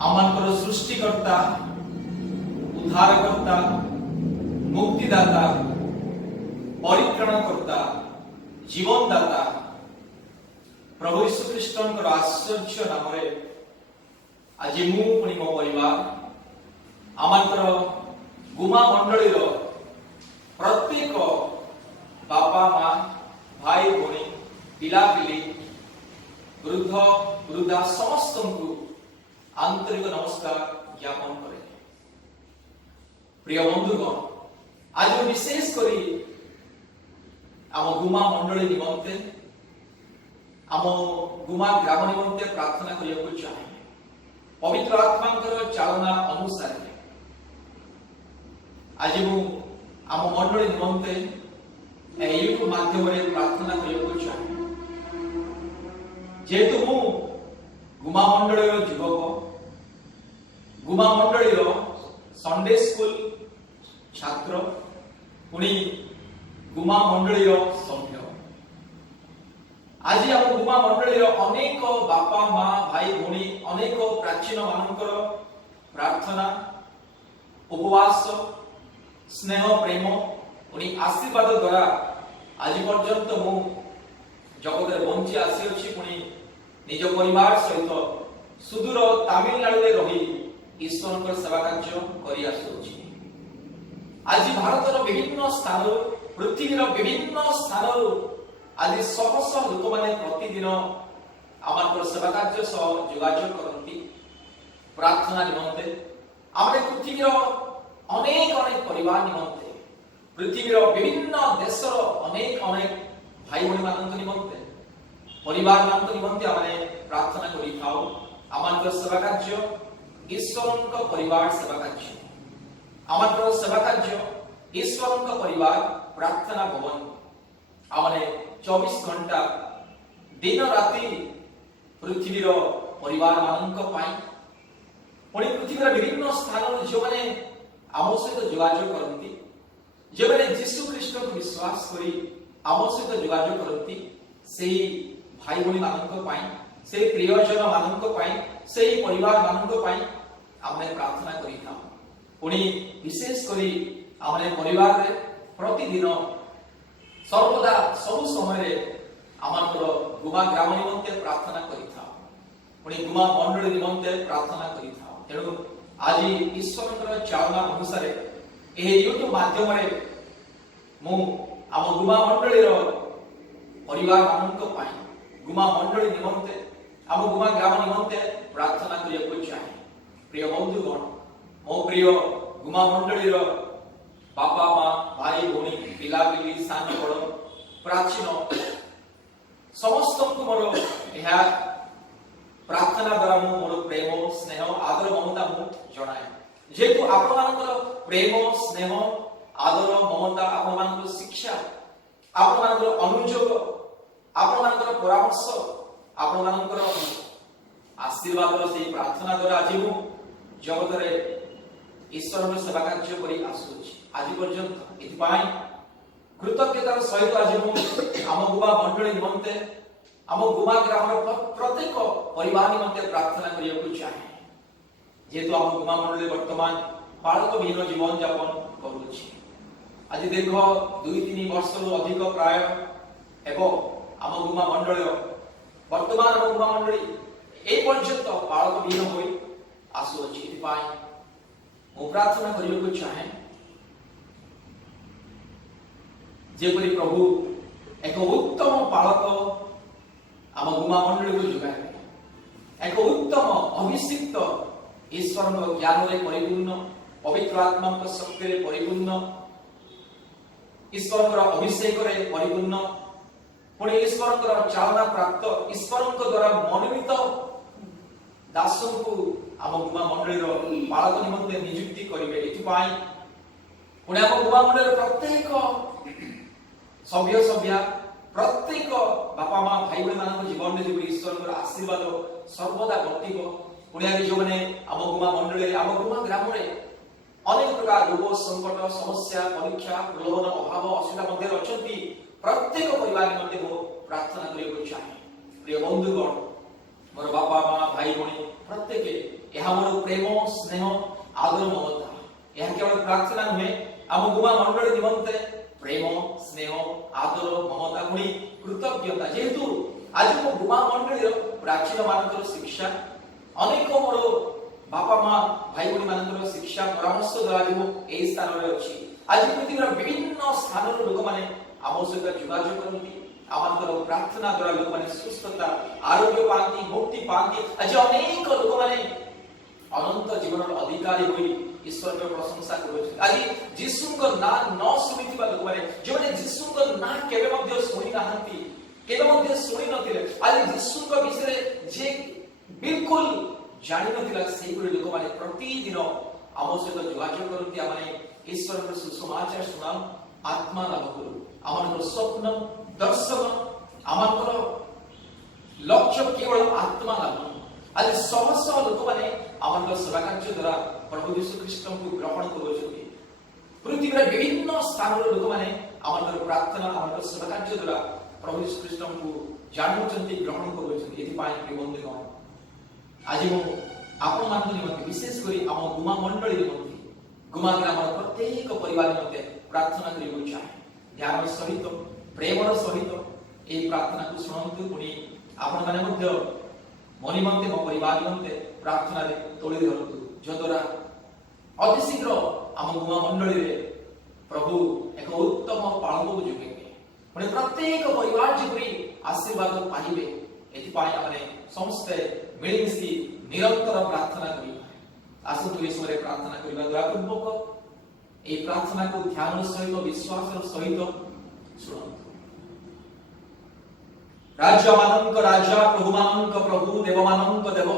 आमंकर सृष्टिकर्ता, उद्धारकर्ता, मुक्तिदाता, परित्राणकर्ता, जीवनदाता प्रभु यीशु ख्रीष्टंकर आश्चर्य नाम आज मु पुणी मो परिवार आमंकर गुमा मंडली प्रत्येक बापा माँ भाई भौणी पिला पिली वृद्ध वृद्धा समस्त को आंतरिक नमस्कार ज्ञापन करे। प्रिय बंधुगण, आज विशेष करी आम गुमा मंडली निमंते आम गुमा ग्राम निमंते प्रार्थना करने चाहे। पवित्र आत्मा चालना अनुसार आज मु आम मंडली निमंते यूट्यूब माध्यम प्रार्थना करने चाहे। जेहेतु मु गुमा मंडल युवक, गुमा मंडल संडे स्कूल छात्र, पुणी गुमा मंडल सभ्य, आज आम गुमा मंडल अनेक बापा माँ भाई भौणी अनेक प्राचीन मानकर प्रार्थना उपवास स्नेह प्रेम पुणी आशीर्वाद द्वारा आज पर्यंत मु जगत बंची आसी अच्छी। पुणी निज परिवार सहित सुदूर तमिलनाडु में रही ईश्वर सेवा कार्य करि आसुछि। आज भारतर विभिन्न स्थान, पृथ्वीर विभिन्न स्थान आज शह शह लोक मैंने प्रतिदिन आम सेवा कार्य सह जोगाजोग करती प्रार्थना निमंते। आम पृथ्वीर अनेक अनेक परिवार निमंते, पृथ्वीर विभिन्न देशर अनेक अनेक भाई भौणी मान निमंते परिवार मान निमंते आम प्रार्थना करि थाउ। आम सेवा कार्य ईश्वर परिवार सेवा कार्य, आम सेवा कार्य ईश्वर परिवार प्रार्थना भवन। आमने 24 घंटा दिन राति पृथ्वीर परिवार मानक पाई, पुणी पृथ्वीर विभिन्न स्थान जो मैंने आम सहित जोगाजोग करती, जो मैंने जीशु ख्रीष्ट को विश्वास करी आम सहित जोगाजोग करती, से भाई भौणी मानक पाई, से प्रियजन मानक पाई, से परिवार मानक पाई आमने प्रार्थना करि थाउ। पुणी विशेष करी आमने परिवार रे प्रतिदिन सर्वदा सब समय आमर गुमा ग्राम निमंते प्रार्थना करि थाउ, पुणी गुमा मंडली निमंते प्रार्थना करि थाउ। तेणु आज ईश्वर चालना अनुसार यूट्यूब माध्यम मु आम गुमा मंडली परिवार मानक पाई गुमा मंडली निमंते आम गुमा ग्राम निमंते प्रार्थना करने चाहे। प्रिय बंधुगण, मो प्रिय गुमा मंडली बापा माँ भाई भौणी पिला पिली सान बड़ प्राचीन समस्त को मोर यह प्रार्थना द्वारा मोर प्रेम स्नेह आदर ममता मु जनाए। जेहेतु आपण मानकर प्रेम स्नेह आदर ममता आपण मानकर शिक्षा आपण मानकर अनुयोग आपण मानकर परामर्श आपण मानकर आशीर्वाद से प्रार्थना द्वारा आज मु जगत रे ईश्वर सेवा कार्य करी आसुछि। आज पर्यंत एथिपाई कृतज्ञतार सहित आज मु आम गुमा मंडली निमंते आम गुमा ग्राम प्रत्येक परिवार निमंते प्रार्थना करने चाहे। जेहेतु आम गुमा मंडली वर्तमान बालक विहीन जीवन यापन करुछि। आज दीर्घ 2-3 वर्ष अधिक प्राय एवं आम गुमा मंडल वर्तमान आम गुमा मंडली ए पर्यंत बालक विहीन होई आसुछि। एथिपाई मु प्रार्थना करने चाहे जेपरी प्रभु एक उत्तम पालक आम गुमा मंडली को जोगाए, एक उत्तम अभिषिक्त ईश्वर ज्ञान रे परिपूर्ण पवित्र आत्मा शक्ति रे परिपूर्ण ईश्वर अभिषेक रे परिपूर्ण पुणी ईश्वर चालना प्राप्त ईश्वर द्वारा मनोनीत दास को आम गुमा मंडली बालक निमंते नियुक्ति करेंगे। एथिपाई पुणी आम गुमा मंडली प्रत्येक सभ्य सभ्या प्रत्येक बापा माँ भाई भाई मान जीवन में जो ईश्वर आशीर्वाद सर्वदा घटिब। पुणी जो मैंने आम गुमा मंडली आम गुमा ग्राम अनेक प्रकार रोग संकट समस्या परीक्षा प्रलोभन अभाव असुविधा मध्य अच्छा प्रत्येक परिवार निमंते प्रार्थना करने चाहे। प्रिय बंधुगण मोर बापा माँ भाई भौणी प्रत्येके यह मोर प्रेम स्नेह आदर ममता यह केवल प्रार्थना नुहे आम गुमा मंडली निमंते प्रेम स्नेह आदर ममता गुणी कृतज्ञता जेहेतु आज मो गुमा मंडली प्राचीन मानकर शिक्षा अनेक मोर बापा माँ भाई भौणी मानकर शिक्षा परामर्श द्वारा जो यही स्थान में अच्छी आज पृथ्वीर विभिन्न स्थान लोक मैंने आम सहित जोगाजोग करती आमर प्रार्थना द्वारा लोक मैंने सुस्थता आरोग्य पाती मुक्ति पाती आज अनेक लोक मैंने अनंत जीवन अधिकारी हुई ईश्वर के प्रशंसा करुछथि आज यीशु को ना न सुनिथिबा लोक माने जो माने यीशु को ना केबे मध्ये सुनि नाहंती केबे मध्ये सुनि नथिले आज यीशु को विषय जे बिल्कुल जानि नथिला सेही गुरे लोक माने प्रतिदिन आम सहित जोगाजोग करती आमे ईश्वर के सुसमाचार सुनाम आत्मा लाभ करू आमर स्वप्न दर्शन आमर लक्ष्य केवल आत्मा लाभ आज शह शह लोक मैंने आम सेवा कार्य द्वारा प्रभु यीशु ख्रीष्ट को ग्रहण कर पृथ्वीर विभिन्न स्थान लोक मैंने आम प्रार्थना आम सेवा कार्य द्वारा प्रभु यीशु ख्रीष्ट को जानते ग्रहण कर आज आपण मान निमंते विशेष कर आम गुमा मंडली निमंते गुमा ग्राम प्रत्येक परिवार निमंते प्रार्थना करिबो चाहे ध्यान सहित प्रेमर सहित ए प्रार्थना को शुणु पुणी आपण माने मध्य मो निमंते मो परिवार निमंते प्रार्थना रे तोली धरतु जद्वारा अति शीघ्र आम गुमा मंडली रे प्रभु एक उत्तम पाळंग जोगे पुणी प्रत्येक परिवार जेपरी आशीर्वाद पाइबे एथि पाई आमे समस्त मिलिमिशि निरंतर प्रार्थना करिबा आसतु ए समय प्रार्थना करिबा द्वारा पूर्वक ए प्रार्थना को ध्यान सहित विश्वास सहित सुनो राज्य मानंक राजा प्रभु मानंक प्रभु देव मानंक देव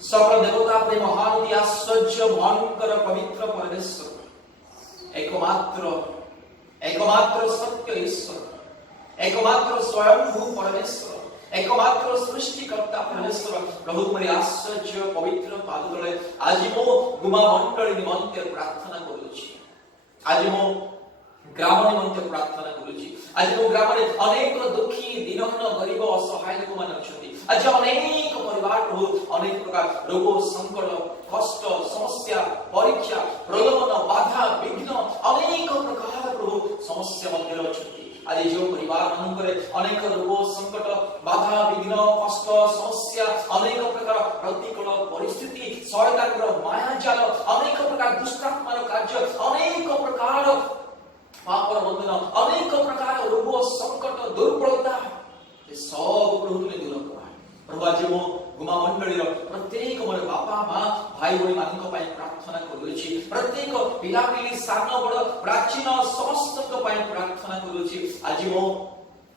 सकल देवता प्रेम महानदी आश्चर्य भयंकर पवित्र परमेश्वर एकमात्र सत्य ईश्वर एकमात्र स्वयंभू परमेश्वर एकमात्र सृष्टिकर्ता परमेश्वर प्रभु तुम्हारी आश्चर्य पवित्र पाद तले आज मो गुमा मंडली निमंते प्रार्थना करूची आज मो ग्राम निमंते प्रार्थना करूची आज मो ग्राम रे अनेक दुखी दीनहीन गरीब असहाय लोक मान अछंती आज अनेक परिवार प्रभु अनेक प्रकार रोग संकट कष्ट समस्या परीक्षा प्रलोभन बाधा विघ्न अनेक प्रकार प्रभु समस्या मध्य अछंती आज जो परिवार मानकरे अनेक रोग संकट बाधा विघ्न कष्ट समस्या अनेक प्रकार प्रतिकूल परिस्थिति शयतानर मायाजाल अनेक प्रकार दुष्टात्मार कार्य अनेक प्रकार पापर बंधन अनेक प्रकार रोग संकट दुर्बलता ये सब प्रभु ने दूर करा प्रभु आज मो गुमा मंडली प्रत्येक मोर बापा माँ भाई भाई मानक पाई प्रार्थना करूची प्रत्येक पिला पिली सान बड़ प्राचीन समस्त पाई प्रार्थना करूची आज मो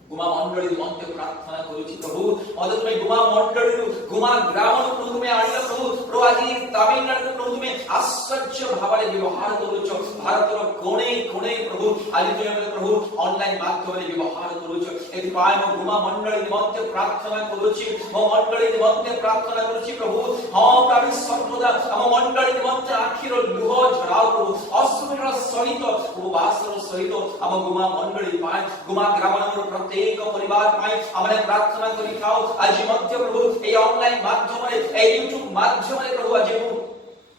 गुमा मंडली निमंते प्रार्थना करूची प्रभु मदद में गुमा मंडली गुमा ग्राम प्रभु में आइला प्रभु आज तमिलनाडु प्रभु में आश्चर्य भावरे व्यवहार करूचो भारतर कोणे कोणे प्रभु आज प्रभु ऑनलाइन माध्यम रे व्यवहार करूचो एति पाय मो गुमा मंडली निमंते प्रार्थना करूची मो मंडली निमंते प्रार्थना करूची प्रभु हां प्रभु सर्वदा हम मंडली निमंते आखिर लुह झराव प्रभु अश्रुर सहित उपवासर सहित हम गुमा मंडली पाय गुमा ग्रामर प्रत्येक परिवार पाई हमने प्रार्थना करि खाओ आज मध्य प्रभु ए ऑनलाइन माध्यम रे ए यूट्यूब माध्यम रे प्रभु आज मो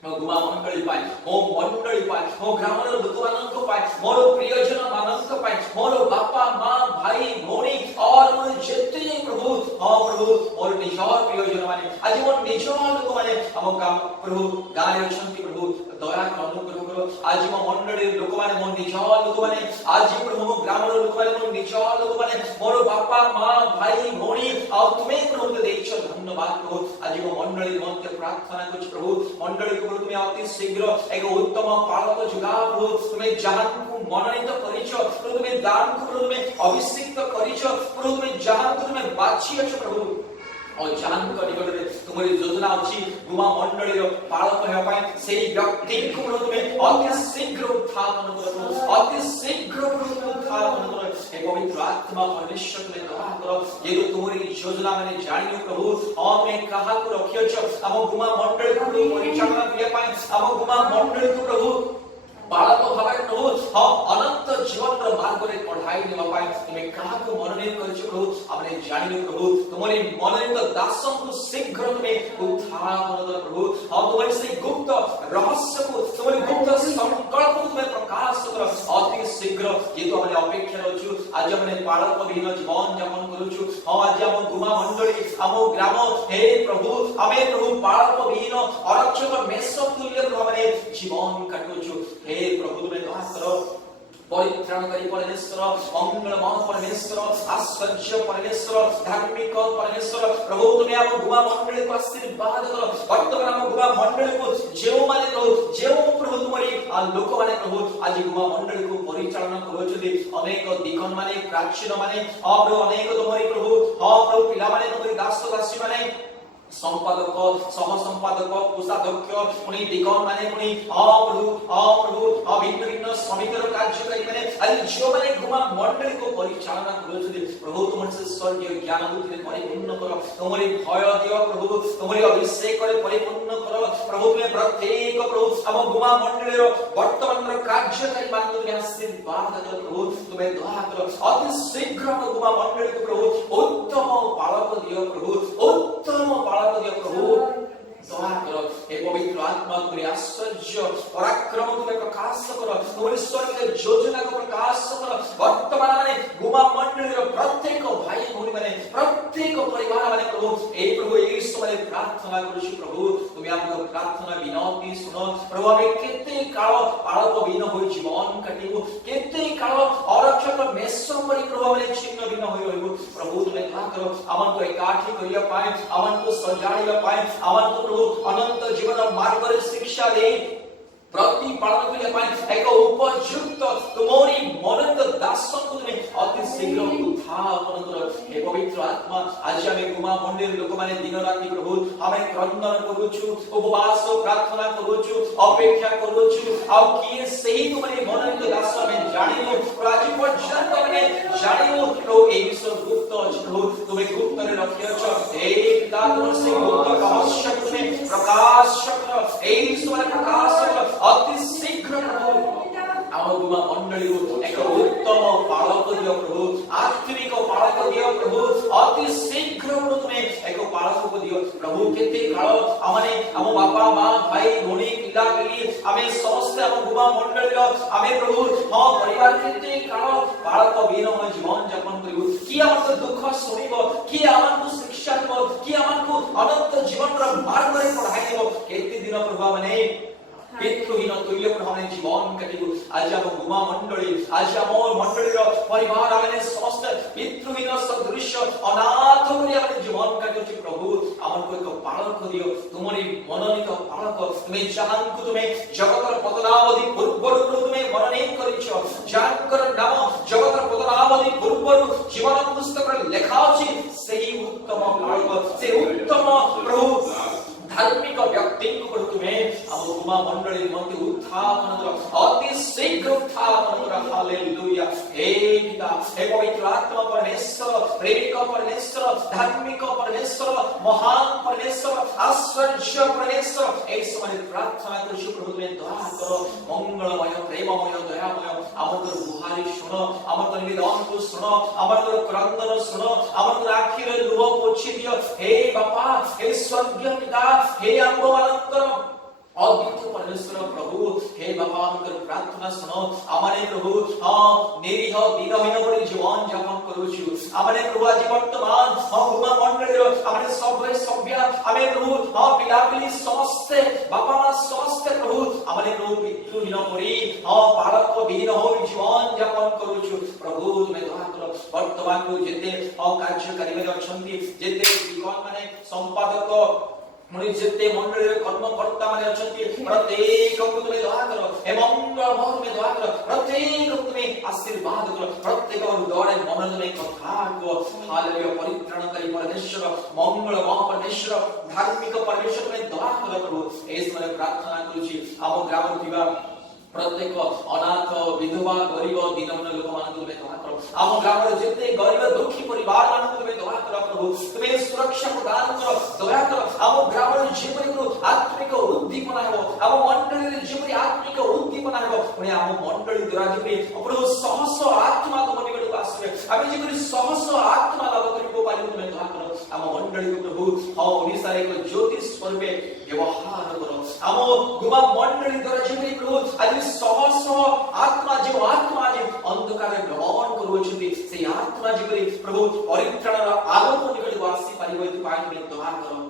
गुमा मंडली पाई मो मंडली पाई मो ग्रामर लोक मानक पाई मोर प्रियजन मानक पाई मोर बापा मां भाई भौणी और मोर जेते प्रभु हां प्रभु मोर निज प्रियजन माने आज मोर निज लोक माने हम काम प्रभु गाय अछंती प्रभु दया अनुग्रह करो आज मो मंडली लोक माने मोर निज लोक माने आज प्रभु मो ग्रामर लोक माने मोर निज लोक माने मोर बापा मां भाई भौणी आ तुमे प्रभु देइछो धन्यवाद प्रभु आज मो मंडली निमंते प्रार्थना करू प्रभु मंडली को तुम्हें अति शीघ्र एक उत्तम पालक जुगा प्रभु तुम्हें जहां को मनोनीत करिछो प्रभु तुम्हें दान को प्रभु तुम्हें अभिषेक करिछो प्रभु तुम्हें जहां तुम्हें बाछि अछि प्रभु और जहां को निकट रे तुम्हारी योजना अछि गुमा मंडली रो पालक हेबा पाई सेही व्यक्ति को प्रभु तुम्हें अति शीघ्र उत्थान करो अति शीघ्र प्रभु उत्थान करो हे पवित्र आत्मा परमेश्वर ने दया करो ये जो तुम्हारी योजना मैंने जानियो प्रभु और मैं कहा को रखियो छ हम गुमा मंडली को परिचालना दिया पाई हम गुमा मंडली को प्रभु बालक भाव प्रभु हम अनंत जीवन मार्ग में पढ़ाई देवा तुम्हें क्या मनोनीत कर प्रभु हमने जानी प्रभु तुम्हारी मनोनीत दासों को शीघ्र तुम्हें उत्थापन कर प्रभु हम तुम्हारी से गुप्त रहस्य को तुम्हारी गुप्त संकल्प को तुम्हें प्रकाश कर अति शीघ्र ये तो हमने अपेक्षा रचु आज हमने बालक विहीन जीवन यापन करूछु हम आज हम गुमा मंडली हम ग्राम हे प्रभु हमें प्रभु बालक विहीन अरक्षक मेष तुल्य हमने जीवन काटुछु हे प्रभु तुम्हें दास करो परित्राणकारी परमेश्वर मंगलमय परमेश्वर आश्चर्य परमेश्वर धार्मिक परमेश्वर प्रभु तुम्हें हम गुमा मंडली को आशीर्वाद करो वर्तमान हम गुमा मंडली को जेउ माने प्रभु तुम्हारी लोक माने प्रभु आज गुमा मंडली को परिचालन करूछथि अनेक दिगन माने प्राचीन माने प्रभु अनेक तुम्हारी प्रभु प्रभु पिला माने तुम्हारी दास दासी माने संपादक सह संपादक कोषाध्यक्ष पुनी दिगन माने पुनी प्रभु भिन्न भिन्न समितिर कार्यकारी माने आज जो माने गुमा मंडली को परिचालन करूछथि प्रभु तुम से स्वर्गीय ज्ञान बुद्धि परिपूर्ण करो तुम्हारी भय दियो प्रभु तुम्हारी अभिषेक करे परिपूर्ण करो प्रभु तुम्हें प्रत्येक प्रभु हम गुमा मंडली रो वर्तमान कार्यकारी मान तुम्हें आशीर्वाद दो प्रभु तुम्हें दया करो अति शीघ्र गुमा मंडली को प्रभु उत्तम पालक दियो प्रभु उत्तम प्रभु दया करो हे पवित्र आत्मा तुम्हारी आश्चर्य पराक्रम तुम्हें प्रकाश करो तुम्हारी स्वर्गीय योजना को प्रकाश करो वर्तमान माने गुमा मंडली रो प्रत्येक भाई भौणी माने प्रत्येक परिवार माने प्रभु ए प्रभु ए समय प्रार्थना करूछु प्रभु तुम्हें हमको प्रार्थना विनती सुनो प्रभु हमें केते काल बालक विहीन होई जीवन काटिबो केते काल अरक्षक मेष परि प्रभु हमें छिन्न भिन्न होई रहबो प्रभु तुम्हें दया करो हमन को एकाठी करिया पाए हमन को सजाड़िया पाए हमन को अनंत जीवन मार्ग शिक्षा दे प्रतिपालन के लिए एक उपयुक्त तुम्हारी मनोनीत दासों को तुम्हें अति शीघ्र उत्थापन करो हे पवित्र आत्मा आज हमें गुमा मंदिर लोक माने दिन राति प्रभु हमें क्रंदन करूछु उपवास प्रार्थना करूछु अपेक्षा करूछु आ किए सही तुम्हारी मनोनीत दास हमें जानियो आज पर्यंत हमें जानियो प्रभु ए विश्व गुप्त प्रभु तुम्हें गुप्त रे रखियो हे पिता तुम से गुप्त रहस्य तुम्हें प्रकाश करो ए विश्व प्रकाश अति शीघ्र प्रभु आम गुमा मंडली एक उत्तम पालक दियो प्रभु आत्मिक पालक दियो प्रभु अति शीघ्र तुम्हें एक पालक को दियो प्रभु केते काल आमने आम बापा मां भाई भौणी पिला पिली आमे समस्त आम गुमा मंडली आमे प्रभु परिवार केते काल पालक विहीन जीवन यापन करिबो कि हमको दुख सुनिबो कि हमको शिक्षा देबो कि हमको अनंत जीवन रो मार्ग रे पढ़ाई देबो केते दिन प्रभु माने पितृहीन तुल्य हमने जीवन काटिबो आज हम गुमा मंडली आज हम मंडली रो परिवार हमने समस्त पितृहीन सदृश अनाथ करी हमने जीवन काटुछि प्रभु हमको एक पालक दियो तुम्हारी मनोनीत पालक तुम्हें जहांकु तुम्हें जगतर पतनावधि पूर्वरु तुम्हें मनोनीत करिछो जानकर नाम जगतर पतनावधि पूर्वरु जीवन पुस्तक रे लेखा अछि सेही उत्तम पालक से उत्तम प्रभु धार्मिक व्यक्ति को तुम्हें हम गुमा मंडली मध्य उत्थापन करो अति शीघ्र उत्थापन करो हालेलुया हे पिता हे पवित्र आत्मा परमेश्वर प्रेमिक परमेश्वर धार्मिक परमेश्वर महान परमेश्वर आश्चर्य परमेश्वर ए समय प्रार्थना करू प्रभु तुम्हें दया करो मंगलमय प्रेममय दयामय हमर गुहारी सुनो हमर निवेदन को सुनो हमर क्रंदन सुनो हमर आखिर लुह पोछि दियो हे बापा हे स्वर्गीय पिता हे आंबो मानकर अद्वितीय परमेश्वर प्रभु हे बाबा हमर प्रार्थना सुनो आमाने प्रभु निरीह दीनहीन परि जीवन यापन करूछु आमाने प्रभु आज वर्तमान गुमा मंडली रो आमाने सब सभ्य आमे प्रभु पिला पिली समस्त बापा मां समस्त प्रभु आमाने प्रभु पितृहीन परि बालक विहीन हो जीवन यापन करूछु प्रभु तुम्हें दया करो वर्तमान को जेते कार्यकारी में अछंती जेते दिगन माने संपादक मुनि जेते मंडली रे कर्मकर्ता माने अछंती प्रत्येक को तुम्हें दया करो हे मंगल मोह में दया करो प्रत्येक को तुम्हें आशीर्वाद करो प्रत्येक और दौड़े मन में कथा को हालेलुया परित्राणकारी परमेश्वर मंगल मोह परमेश्वर धार्मिक परमेश्वर में दया करो प्रभु ए समय प्रार्थना करूची हम ग्राम दिवा प्रत्येक अनाथ विधवा गरीब दीनहीन लोक मान तुम्हें दया करो आम ग्राम रे जेते गरीब दुखी परिवार मान तुम्हें दया करो प्रभु तुम्हें सुरक्षा प्रदान करो दया करो आम ग्राम रे जीवन को आत्मिक उद्दीपना हो आम मंडली रे जीवन आत्मिक उद्दीपना हो କରି ଶହ ଶହ ଆତ୍ମା ଲାଭ କରିବ ପାରିବ ତୁମେ ଦୟା କର ଆମ ମଣ୍ଡଳୀକୁ ପ୍ରଭୁ ହଁ ଓଡ଼ିଶାରେ ଏକ ଜ୍ୟୋତି ସ୍ୱରୂପେ ବ୍ୟବହାର କର ଆମ ଗୁମା ମଣ୍ଡଳୀ ଦ୍ୱାରା ଯେପରି ପ୍ରଭୁ ଆଜି ଶହ ଶହ ଆତ୍ମା ଆଜି ଅନ୍ଧକାରରେ ଭ୍ରମଣ କରୁଅଛନ୍ତି ସେହି ଆତ୍ମା ଯେପରି ପ୍ରଭୁ ପରିତ୍ରାଣର ଆଲୋକ ନିକଟକୁ ଆସିପାରିବ ଏଥିପାଇଁ ତୁମେ ଦୟା କର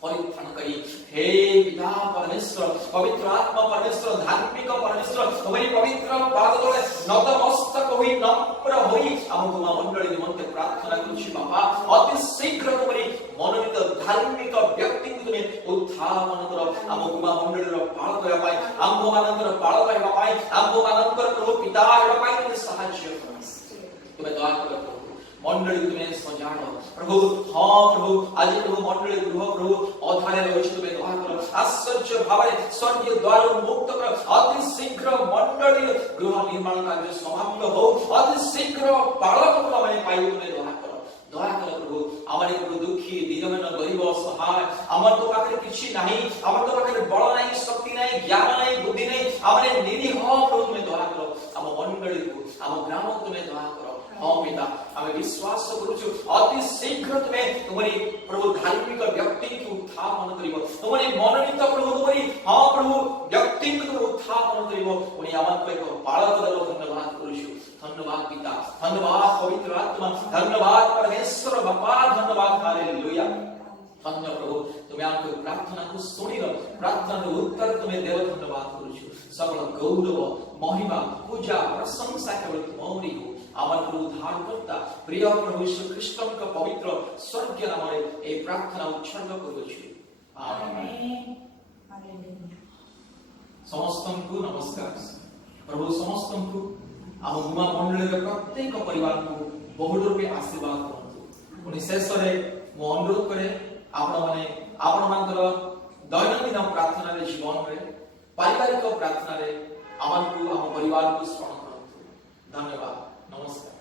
परित्राण करी हे पिता परमेश्वर पवित्र आत्मा परमेश्वर धार्मिक परमेश्वर तुम्हारी पवित्र पाद तले नतमस्तक होई नम्र होई हमको मंडली निमंते प्रार्थना करूछी बाबा अति शीघ्र तुम्हारी मनोनीत धार्मिक व्यक्ति को तुम्हें उत्थान करो हमको मंडलीर पाळ करबा पाई हमको मानकर पाळ करबा पाई हमको मानकर प्रभु पिता हेबा पाई तुम्हें सहाय्य करो तुम्हें दया करो मंडली तुम्हें सजाड़ प्रभु हाँ प्रभु आज प्रभु मंडली गृह प्रभु अधारे रही तुम्हें दया करो आश्चर्य भाव स्वर्गीय द्वार मुक्त कर अति शीघ्र मंडली गृह निर्माण कार्य समाप्त हो अति शीघ्र पालक मैंने पाई तुम्हें दया करो प्रभु आमार प्रभु दुखी दीनमान गरीब असहाय आमार तो पाखे किछि नाही आमार तो पाखे बल नाही शक्ति नाही ज्ञान नाही बुद्धि नाही आमार निरीह प्रभु तुम्हें दया करो आम मंडली को आम ग्राम तुम्हें दया करो हाँ पिता हमें विश्वास करूछु अति शीघ्र तुम्हें तुम्हारी प्रभु धार्मिक व्यक्ति की उत्थान करिवो तुम्हारी मनोनीत प्रभु तुम्हारी हाँ प्रभु व्यक्ति को उत्थान करिवो उनी आमान को एक पालक दरो धन्यवाद करूछु धन्यवाद पिता धन्यवाद पवित्र आत्मा धन्यवाद परमेश्वर बापा धन्यवाद हालेलुया धन्य प्रभु तुम्हें आमको प्रार्थना को सुनी लो प्रार्थना को उत्तर तुम्हें देव धन्यवाद करूछु सकल गौरव महिमा पूजा प्रशंसा केवल तुम्हारी हो आमार प्रभु उद्धारकर्ता प्रिय प्रभु यीशु ख्रीष्ट का पवित्र स्वर्गीय नाम रे ए प्रार्थना उत्सर्ग करूछु आमेन समस्तंकु नमस्कार प्रभु समस्तंकु आम गुमा मंडली रे प्रत्येक परिवार को बहुत रूपे आशीर्वाद करंतु पुनी शेष रे मो अनुरोध करे आपण मानकर दैनंदिन प्रार्थना रे जीवन रे पारिवारिक प्रार्थना रे आमन को आम परिवार को स्मरण करंतु धन्यवाद नमस्कार।